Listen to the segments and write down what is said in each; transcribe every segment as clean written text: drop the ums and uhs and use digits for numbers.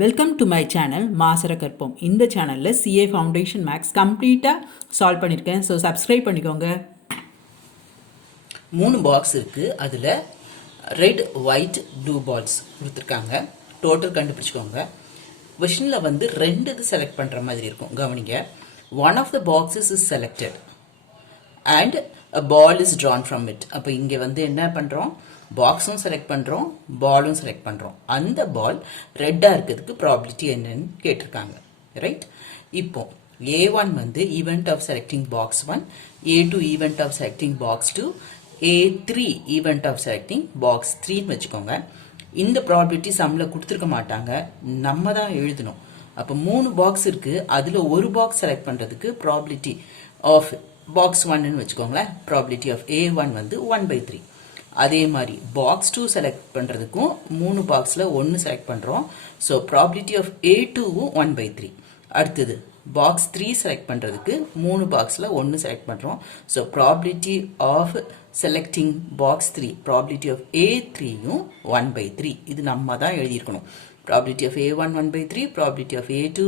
Welcome to my channel மாசர கற்போம். இந்த சேனலில் சிஏ ஃபவுண்டேஷன் மேக்ஸ் கம்ப்ளீட்டாக சால்வ் பண்ணியிருக்கேன். ஸோ சப்ஸ்கிரைப் பண்ணிக்கோங்க. 3 பாக்ஸ் இருக்குது. அதில் ரெட் ஒயிட் ப்ளூ பால்ஸ் கொடுத்துருக்காங்க. டோட்டல் கண்டுபிடிச்சிக்கோங்க. கொஷனில் வந்து 2 இது செலக்ட் பண்ணுற மாதிரி இருக்கும். கவனிங்க. One of the boxes is selected and a ball is Tran from it. அப்போ இங்கே வந்து என்ன பண்ணுறோம், பாக்ஸும் செலக்ட் பண்ணுறோம், பாலும் செலக்ட் பண்ணுறோம். அந்த பால் ரெட்டாக இருக்கிறதுக்கு ப்ராபிலிட்டி என்னன்னு கேட்டிருக்காங்க. ரைட். இப்போ A1 வந்து event of selecting box 1, A2 event of selecting box 2, A3 event of selecting box 3ன்னு வச்சுக்கோங்க. இந்த ப்ராபிலிட்டி சம்மில் கொடுத்துருக்க மாட்டாங்க, நம்ம தான் எழுதணும். அப்போ 3 பாக்ஸ் இருக்குது. அதில் ஒரு பாக்ஸ் செலக்ட் பண்ணுறதுக்கு ப்ராபிலிட்டி ஆஃப் பாக்ஸ் 1ன்னு வச்சுக்கோங்களேன். ப்ராபிலிட்டி ஆஃப் A1 வந்து 1/3. அதே மாதிரி பாக்ஸ் 2 செலக்ட் பண்ணுறதுக்கும் 3 பாக்ஸில் 1 செலக்ட் பண்ணுறோம். ஸோ ப்ராபிலிட்டி ஆஃப் A2வும் 1/3. அடுத்தது பாக்ஸ் 3 செலக்ட் பண்ணுறதுக்கு 3 பாக்ஸில் 1 செலக்ட் பண்ணுறோம். So probability of selecting box 3, probability of A3யும் 1/3. இது நம்ம தான் எழுதியிருக்கணும். Probability of A1 1/3, probability of A2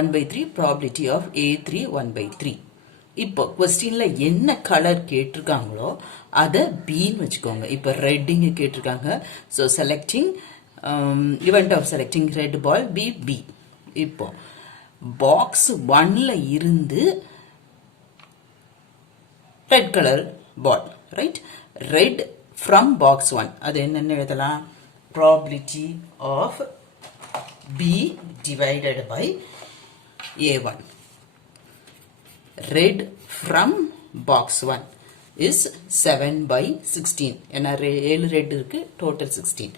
1/3, probability of A3 1/3. இப்போ கொஸ்டின்ல என்ன கலர் கேட்டிருக்காங்களோ அதை பின்னு வச்சுக்கோங்க. இப்போ ரெட்டிங்க கேட்டிருக்காங்க. So selecting event of selecting red ball B. இப்போ பாக்ஸ் 1ல இருந்து red colour ball. Right. Red from box 1 அது என்னன்னு எழுதலாம். Probability of B divided by A1. Red from box 1 is 7/16. ஏன்னா 7 red இருக்கு, total 16.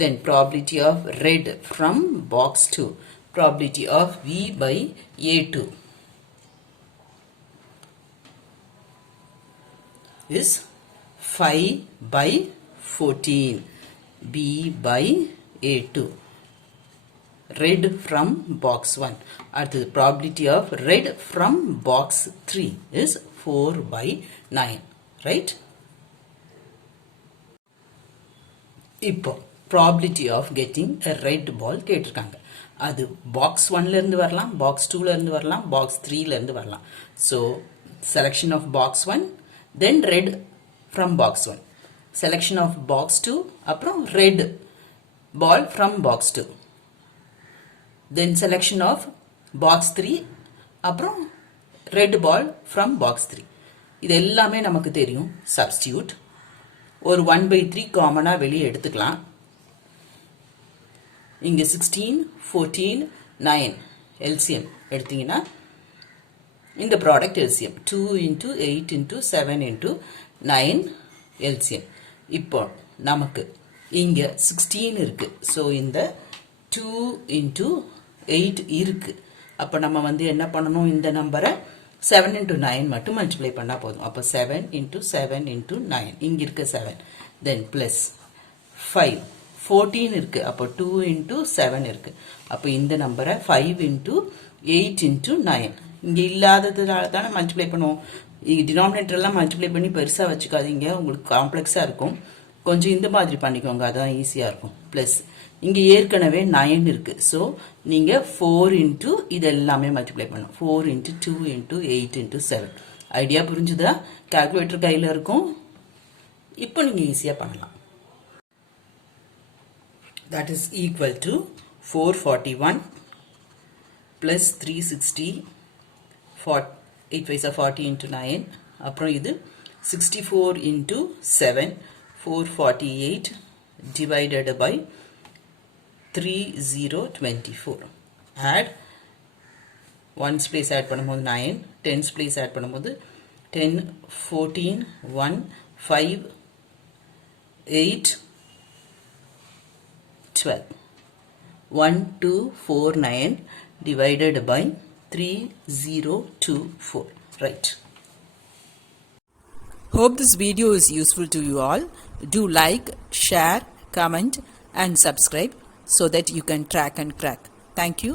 Then probability of red from box 2, probability of V by A2 is 5/14. B by A2. Red from box 1. அடுத்தது probability of red from box 3 is 4/9. Right? இப்போ probability of getting a red ball கேட்டிருக்காங்க. அது box 1ல இருந்து வரலாம், box 2ல இருந்து வரலாம், box 3ல இருந்து வரலாம். So selection of box 1, then red from box 1. Selection of box 2, அப்புறம் red ball from box 2. Then selection of box 3, அப்புறம் red ball from box 3. இது எல்லாமே நமக்கு தெரியும். Substitute. ஒரு 1/3 காமனாக வெளியே எடுத்துக்கலாம். இங்கே 16, 14, 9 LCM எடுத்தீங்கன்னா இந்த product LCM 2 into 8 into 7 into 9 LCM. இப்போ நமக்கு இங்கே 16 இருக்கு. ஸோ இந்த 2 into 8 இருக்கு. அப்போ நம்ம வந்து என்ன பண்ணணும், இந்த நம்பரை 7 into 9 மட்டும் மல்டிப்ளை பண்ணால் போதும். அப்போ 7 into 7 into 9 இங்கே இருக்கு 7. தென் ப்ளஸ் 5, 14 இருக்கு. அப்போ 2 into 7 இருக்கு. அப்போ இந்த நம்பரை 5 into 8 into 9 இங்கே இல்லாததுனால தானே மல்டிப்ளை பண்ணுவோம். டினாமினேட்டர்லாம் மல்டிப்ளை பண்ணி பெருசாக வச்சுக்காதீங்க, உங்களுக்கு காம்ப்ளெக்ஸாக இருக்கும். கொஞ்சம் இந்த மாதிரி பண்ணிக்கோங்க, அதான் ஈஸியாக இருக்கும். ப்ளஸ் இங்கே ஏற்கனவே 9 இருக்கு. ஸோ நீங்கள் 4 into இது எல்லாமே மல்டிப்ளை பண்ணும். 4 into 2 into 8 into 7. ஐடியா புரிஞ்சுதா? கால்குலேட்டர் கையில் இருக்கும். இப்போ நீங்கள் ஈஸியாக பண்ணலாம். That is equal to 441 plus 360, 8 5 40 into 9. அப்புறம் இது 64 into 7, 448 divided by 3024. add 1's place add பண்ணும்போது 9, 10's place add பண்ணும்போது 10, 14, 1, 5, 8, 12. 1249 divided by 3024. Right. Hope this video is useful to you all. Do like, share, comment and subscribe so that you can track and crack. Thank you.